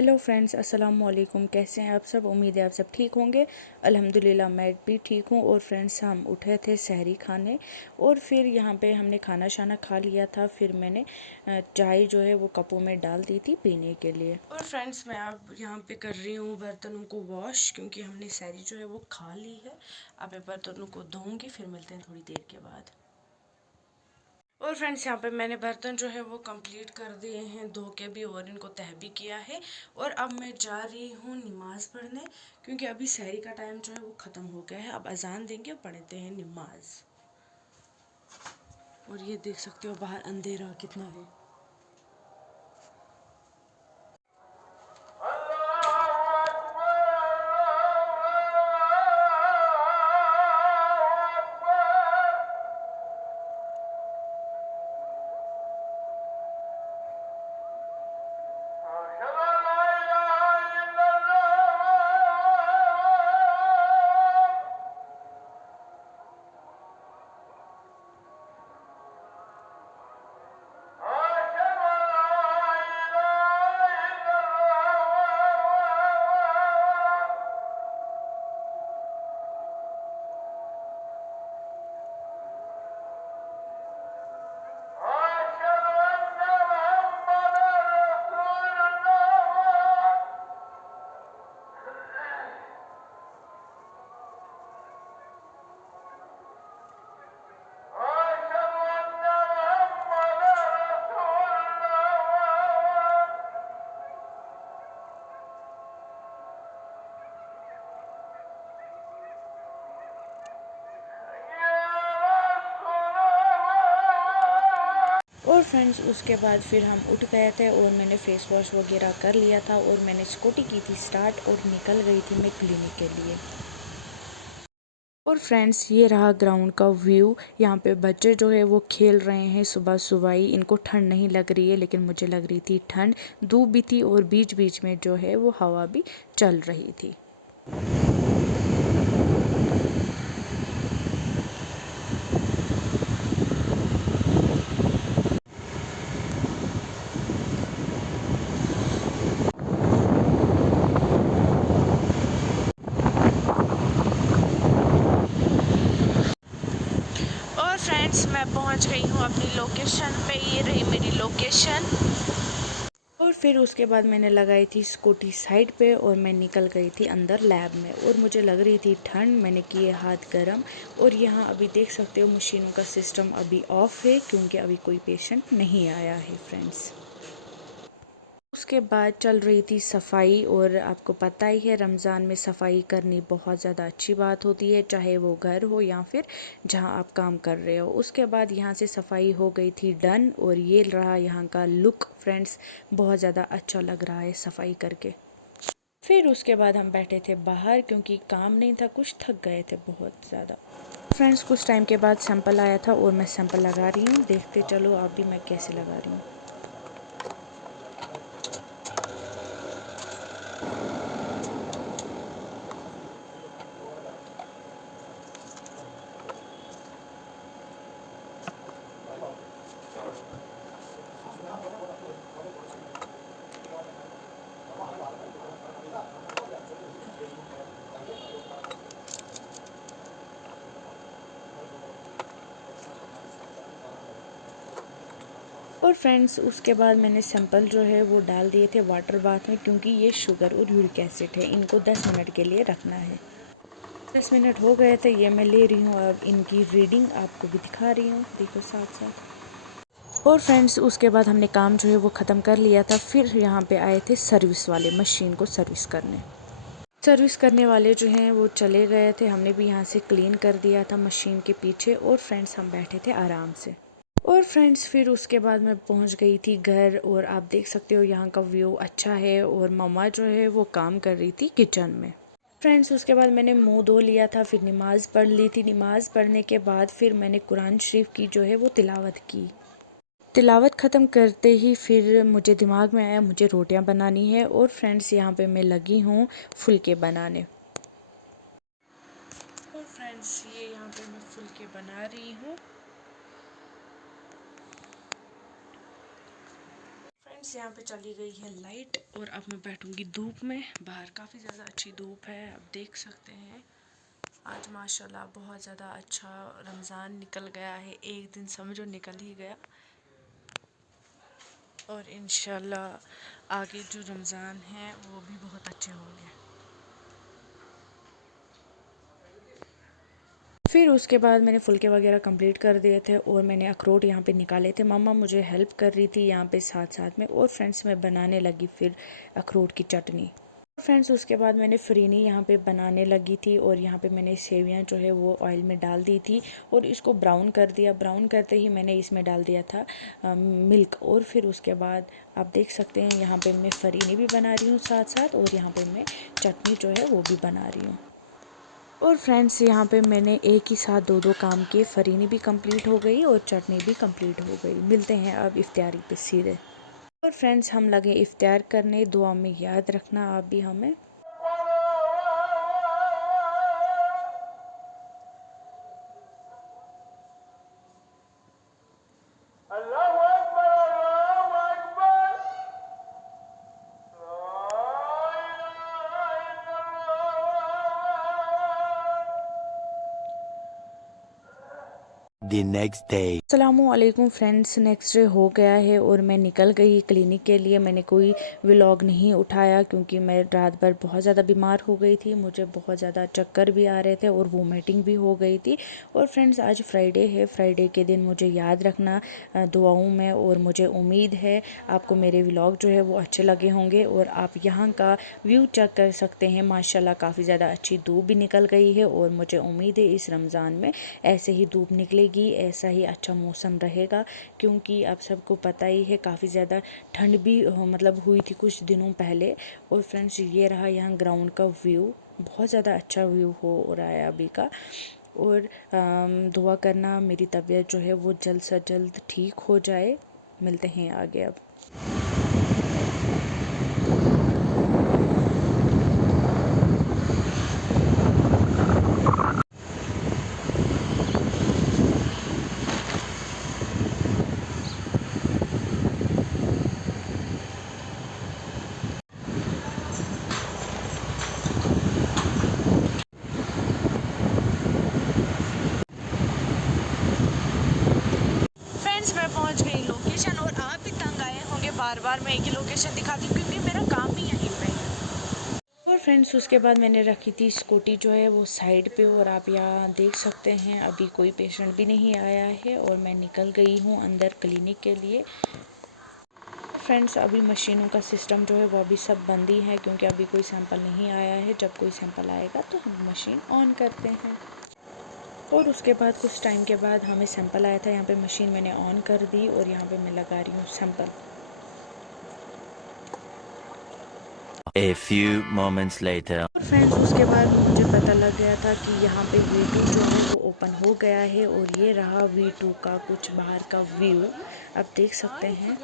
Hello friends, अस्सलाम वालेकुम। कैसे हैं आप सब? उम्मीद है आप सब ठीक होंगे। अल्हम्दुलिल्लाह मैं भी ठीक हूँ। और फ्रेंड्स, हम उठे थे सहरी खाने और फिर यहाँ पे हमने खाना शाना खा लिया था। फिर मैंने चाय जो है वो कपों में डाल दी थी पीने के लिए। और फ्रेंड्स, मैं अब यहाँ पे कर रही हूँ बर्तनों को वॉश, क्योंकि हमने सहरी जो है वो खा ली है। अब मैं बर्तनों को धोऊँगी, फिर मिलते हैं थोड़ी देर के बाद। और फ्रेंड्स, यहाँ पे मैंने बर्तन जो है वो कंप्लीट कर दिए हैं धो के भी, और इनको तह भी किया है। और अब मैं जा रही हूँ नमाज़ पढ़ने, क्योंकि अभी सहरी का टाइम जो है वो ख़त्म हो गया है। अब अजान देंगे, पढ़ते हैं नमाज। और ये देख सकते हो बाहर अंधेरा कितना है। और फ्रेंड्स, उसके बाद फिर हम उठ गए थे और मैंने फ़ेस वॉश वगैरह कर लिया था और मैंने स्कूटी की थी स्टार्ट और निकल गई थी मैं क्लिनिक के लिए। और फ्रेंड्स, ये रहा ग्राउंड का व्यू। यहाँ पे बच्चे जो है वो खेल रहे हैं सुबह सुबह ही। इनको ठंड नहीं लग रही है, लेकिन मुझे लग रही थी ठंड। धूप भी थी और बीच बीच में जो है वो हवा भी चल रही थी। और फ्रेंड्स, मैं पहुंच गई हूं अपनी लोकेशन पे। ये रही मेरी लोकेशन। और फिर उसके बाद मैंने लगाई थी स्कूटी साइड पे और मैं निकल गई थी अंदर लैब में। और मुझे लग रही थी ठंड, मैंने किए हाथ गर्म। और यहाँ अभी देख सकते हो मशीनों का सिस्टम अभी ऑफ है, क्योंकि अभी कोई पेशेंट नहीं आया है फ्रेंड्स। उसके बाद चल रही थी सफाई। और आपको पता ही है, रमज़ान में सफाई करनी बहुत ज़्यादा अच्छी बात होती है, चाहे वो घर हो या फिर जहाँ आप काम कर रहे हो। उसके बाद यहाँ से सफाई हो गई थी डन। और ये रहा यहाँ का लुक फ्रेंड्स, बहुत ज़्यादा अच्छा लग रहा है सफाई करके। फिर उसके बाद हम बैठे थे बाहर, क्योंकि काम नहीं था कुछ, थक गए थे बहुत ज़्यादा। फ्रेंड्स, कुछ टाइम के बाद सैंपल आया था और मैं सैंपल लगा रही हूँ। देखते चलो आप भी मैं कैसे लगा रही हूँ। और फ्रेंड्स, उसके बाद मैंने सैंपल जो है वो डाल दिए थे वाटर बाथ में, क्योंकि ये शुगर और यूरिक एसिड है। इनको 10 मिनट के लिए रखना है। 10 मिनट हो गए थे, ये मैं ले रही हूँ अब इनकी रीडिंग, आपको भी दिखा रही हूँ, देखो साथ साथ। और फ्रेंड्स, उसके बाद हमने काम जो है वो ख़त्म कर लिया था। फिर यहाँ पे आए थे सर्विस वाले मशीन को सर्विस करने। सर्विस करने वाले जो हैं वो चले गए थे। हमने भी यहाँ से क्लीन कर दिया था मशीन के पीछे। और फ्रेंड्स, हम बैठे थे आराम से। और फ्रेंड्स, फिर उसके बाद मैं पहुंच गई थी घर। और आप देख सकते हो यहाँ का व्यू अच्छा है। और मम्मा जो है वो काम कर रही थी किचन में। फ्रेंड्स, उसके बाद मैंने मुंह धो लिया था, फिर नमाज़ पढ़ ली थी। नमाज़ पढ़ने के बाद फिर मैंने कुरान शरीफ की जो है वो तिलावत की। तिलावत ख़त्म करते ही फिर मुझे दिमाग में आया मुझे रोटियां बनानी है। और फ्रेंड्स, यहाँ पे मैं लगी हूँ फुलके बनाने। और फ्रेंड्स, ये यहाँ पे मैं फुलके बना रही हूँ। फ्रेंड्स यहाँ पे चली गई है लाइट और अब मैं बैठूंगी धूप में। बाहर काफ़ी ज़्यादा अच्छी धूप है, अब देख सकते हैं। आज माशाल्लाह बहुत ज़्यादा अच्छा रमज़ान निकल गया है, एक दिन समझो निकल ही गया। और इंशाल्लाह आगे जो रमज़ान है वो भी बहुत अच्छे होंगे। फिर उसके बाद मैंने फुलके वगैरह कंप्लीट कर दिए थे और मैंने अखरोट यहाँ पे निकाले थे। मम्मा मुझे हेल्प कर रही थी यहाँ पे साथ साथ में। और फ्रेंड्स मैं बनाने लगी फिर अखरोट की चटनी। फ्रेंड्स उसके बाद मैंने फ़रीनी यहाँ पे बनाने लगी थी और यहाँ पे मैंने सेवियाँ जो है वो ऑयल में डाल दी थी और इसको ब्राउन कर दिया। ब्राउन करते ही मैंने इसमें डाल दिया था मिल्क। और फिर उसके बाद आप देख सकते हैं यहाँ पे मैं फ़रीनी भी बना रही हूँ साथ साथ, और यहाँ पे मैं चटनी जो है वो भी बना रही हूँ। और फ्रेंड्स यहाँ पे मैंने एक ही साथ दो काम किए, फ़रीनी भी कंप्लीट हो गई और चटनी भी कंप्लीट हो गई। मिलते हैं अब इफ्तारी पे सीधे। और फ्रेंड्स हम लगे इफ्तार करने, दुआ में याद रखना आप भी हमें। The next day. अस्सलामुअलैकुम फ्रेंड्स, नेक्स्ट डे हो गया है और मैं निकल गई क्लिनिक के लिए। मैंने कोई व्लॉग नहीं उठाया क्योंकि मैं रात भर बहुत ज़्यादा बीमार हो गई थी। मुझे बहुत ज़्यादा चक्कर भी आ रहे थे और वोमिटिंग भी हो गई थी। और फ्रेंड्स आज फ्राइडे है, फ्राइडे के दिन मुझे याद रखना दुआओं में। और मुझे उम्मीद है आपको मेरे व्लॉग जो है वो अच्छे लगे होंगे। और आप यहाँ का व्यू चेक कर सकते हैं, माशाल्लाह काफ़ी ज़्यादा अच्छी धूप भी निकल गई है। और मुझे उम्मीद है इस रमज़ान में ऐसे ही धूप निकलेगी, ऐसा ही अच्छा मौसम रहेगा। क्योंकि आप सबको पता ही है काफ़ी ज़्यादा ठंड भी मतलब हुई थी कुछ दिनों पहले। और फ्रेंड्स ये रहा यहाँ ग्राउंड का व्यू, बहुत ज़्यादा अच्छा व्यू हो रहा है अभी का। और दुआ करना मेरी तबीयत जो है वो जल्द से जल्द ठीक हो जाए। मिलते हैं आगे अब। फ्रेंड्स मैं पहुंच गई लोकेशन और आप भी तंग आए होंगे, बार बार मैं एक ही लोकेशन दिखाती हूँ क्योंकि मेरा काम ही यहीं पे है। और फ्रेंड्स उसके बाद मैंने रखी थी स्कूटी जो है वो साइड पे, और आप यहाँ देख सकते हैं अभी कोई पेशेंट भी नहीं आया है और मैं निकल गई हूँ अंदर क्लिनिक के लिए। फ्रेंड्स अभी मशीनों का सिस्टम जो है वो अभी सब बंद ही है क्योंकि अभी कोई सैंपल नहीं आया है। जब कोई सैंपल आएगा तो हम मशीन ऑन करते हैं। और उसके बाद कुछ टाइम के बाद हमें सैंपल आया था, यहाँ पे मशीन मैंने ऑन कर दी और यहाँ पे मैं लगा रही हूँ sample. A few moments later. और फ्रेंड्स उसके बाद मुझे पता लग गया था कि यहाँ पे V2 जो है वो ओपन हो गया है। और ये रहा V2 का कुछ बाहर का व्यू, आप देख सकते हैं।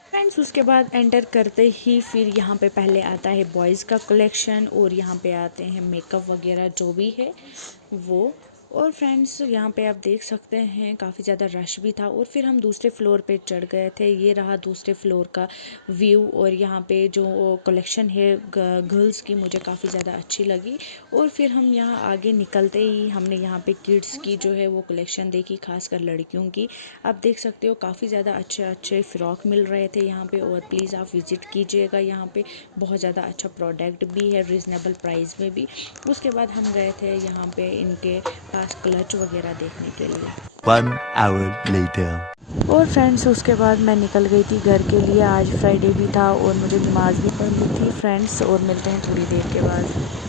फ्रेंड्स उसके बाद एंटर करते ही फिर यहाँ पे पहले आता है बॉयज़ का कलेक्शन और यहाँ पे आते हैं मेकअप वगैरह जो भी है वो। और फ्रेंड्स यहाँ पे आप देख सकते हैं काफ़ी ज़्यादा रश भी था। और फिर हम दूसरे फ्लोर पे चढ़ गए थे, ये रहा दूसरे फ्लोर का व्यू। और यहाँ पे जो कलेक्शन है गर्ल्स की मुझे काफ़ी ज़्यादा अच्छी लगी। और फिर हम यहाँ आगे निकलते ही हमने यहाँ पे किड्स की जो है वो कलेक्शन देखी, खासकर लड़कियों की। आप देख सकते हो काफ़ी ज़्यादा अच्छे अच्छे फ़्रॉक मिल रहे थे यहाँ पे। और प्लीज़ आप विज़िट कीजिएगा, यहाँ पे बहुत ज़्यादा अच्छा प्रोडक्ट भी है, रिजनेबल प्राइस में भी। उसके बाद हम गए थे यहाँ पे इनके पास क्लच वगैरह देखने के लिए। 1 hour later. और फ्रेंड्स उसके बाद मैं निकल गई थी घर के लिए। आज फ्राइडे भी था और मुझे नमाज़ भी पढ़नी थी फ्रेंड्स। और मिलते हैं थोड़ी देर के बाद।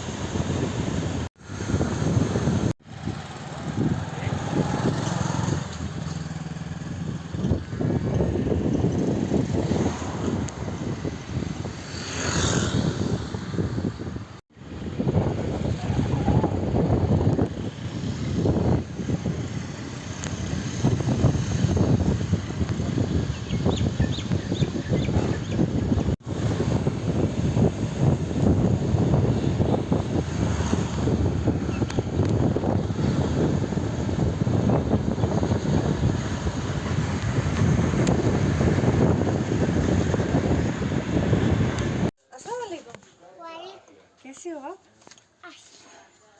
कैसे हो आप?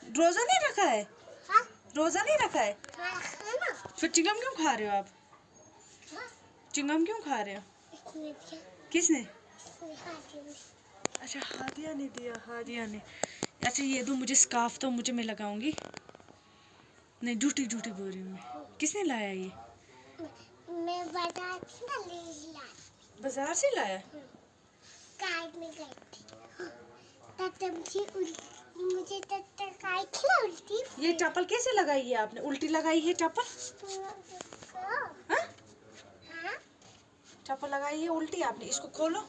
रोजा नहीं रखा है? हाँ? रोजा नहीं रखा है? हाँ, फिर चिंगम क्यों खा रहे हो आप? हाँ? चिंगम क्यों खा रहे हो? किसने? अच्छा हादिया ने दिया, हादिया ने। अच्छा ये दो मुझे स्कार्फ, तो मुझे मैं लगाऊंगी। नहीं झूठी झूठी बोल रही हूँ मैं। किसने लाया ये? मैं बाजार से ना ले लाया। बाजार से लाया? कार में गई थी। मुझे उल्टी। ये चप्पल कैसे लगाई है आपने? उल्टी लगाई है चप्पल? हाँ? हाँ? चप्पल लगाई है उल्टी आपने। इसको खोलो।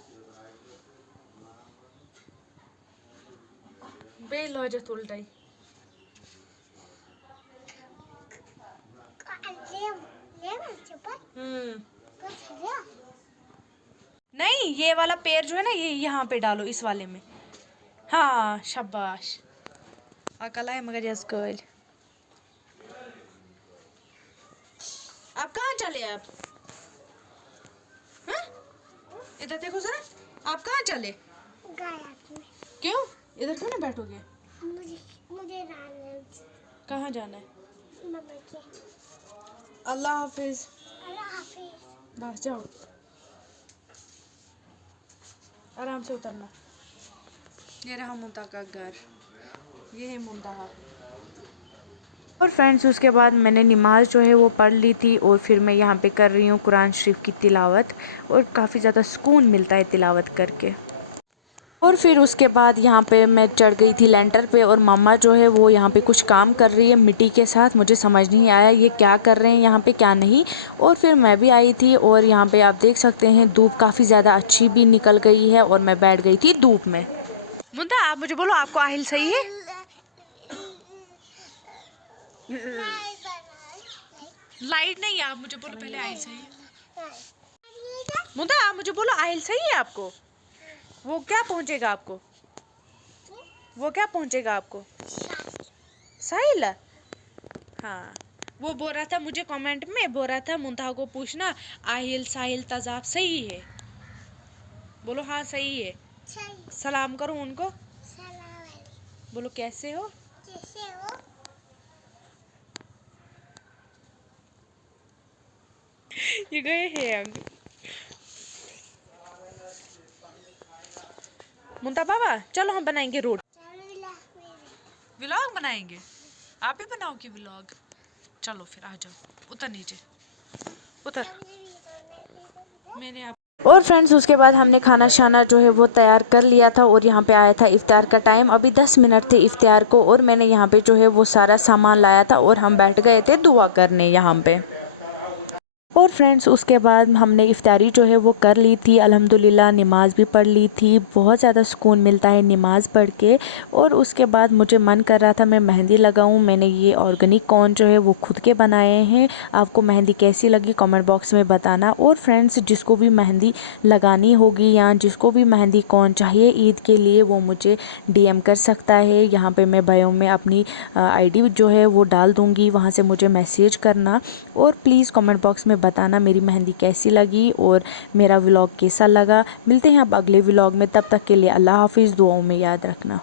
बेलौजत उल्टाई। नहीं ये वाला पैर जो है ना, ये यहाँ पे डालो, इस वाले में। हाँ शाबाश। अकल है मगर यस गर्ल। आप कहाँ चले आप? हाँ? इधर देखो जरा, आप कहाँ चले? क्यों? इधर क्यों नहीं बैठोगे? मुझे कहाँ जाना है? मम्मा के। अल्लाह हाफिज। अल्लाह हाफिज। बस जाओ, आराम से उतरना। ये रहा मुंता का घर, ये है मुंतहा। और फ्रेंड्स उसके बाद मैंने नमाज जो है वो पढ़ ली थी, और फिर मैं यहाँ पे कर रही हूँ कुरान शरीफ की तिलावत, और काफ़ी ज़्यादा सुकून मिलता है तिलावत करके। और फिर उसके बाद यहाँ पे मैं चढ़ गई थी लेंटर पे, और मम्मा जो है वो यहाँ पे कुछ काम कर रही है मिट्टी के साथ। मुझे समझ नहीं आया ये क्या कर रहे हैं यहाँ पे, क्या नहीं। और फिर मैं भी आई थी, और यहाँ पे आप देख सकते हैं धूप काफ़ी ज़्यादा अच्छी भी निकल गई है, और मैं बैठ गई थी धूप में। मुंता आप मुझे बोलो, आपको आहिल सही है? लाइट नहीं है, आप मुझे बोलो पहले आहिल सही है? मुंता आप मुझे बोलो आहिल सही है आपको? वो क्या पहुंचेगा आपको? वो क्या पहुंचेगा आपको? साहिल। हाँ वो बोल रहा था मुझे कमेंट में, बोल रहा था मुंतहा को पूछना आहिल साहिल तजाब सही है? बोलो हाँ सही है। सलाम करो उनको। बोलो कैसे हो? कैसे हो? ये गए हैं मुंता बाबा, चलो हम बनाएंगे रोड व्लॉग बनाएंगे। आप भी बनाओगे व्लॉग? चलो फिर आ जाओ, उतर नीचे उतर। मैंने आप और फ्रेंड्स उसके बाद हमने खाना शाना जो है वो तैयार कर लिया था, और यहाँ पे आया था इफ्तार का टाइम। अभी 10 मिनट थे इफ्तार को, और मैंने यहाँ पे जो है वो सारा सामान लाया था, और हम बैठ गए थे दुआ करने यहाँ पे। और फ्रेंड्स उसके बाद हमने इफ्तारी जो है वो कर ली थी अल्हम्दुलिल्लाह, नमाज़ भी पढ़ ली थी। बहुत ज़्यादा सुकून मिलता है नमाज़ पढ़ के। और उसके बाद मुझे मन कर रहा था मैं मेहंदी लगाऊं। मैंने ये ऑर्गेनिक कोन जो है वो खुद के बनाए हैं। आपको मेहंदी कैसी लगी कमेंट बॉक्स में बताना। और फ्रेंड्स जिसको भी मेहंदी लगानी होगी या जिसको भी मेहंदी कोन चाहिए ईद के लिए, वो मुझे DM कर सकता है। यहाँ पर मैं बायो में अपनी ID जो है वो डाल दूँगी, वहाँ से मुझे मैसेज करना। और प्लीज़ कमेंट बॉक्स में बताना मेरी मेहंदी कैसी लगी और मेरा व्लॉग कैसा लगा। मिलते हैं अब अगले व्लॉग में, तब तक के लिए अल्लाह हाफिज़। दुआओं में याद रखना।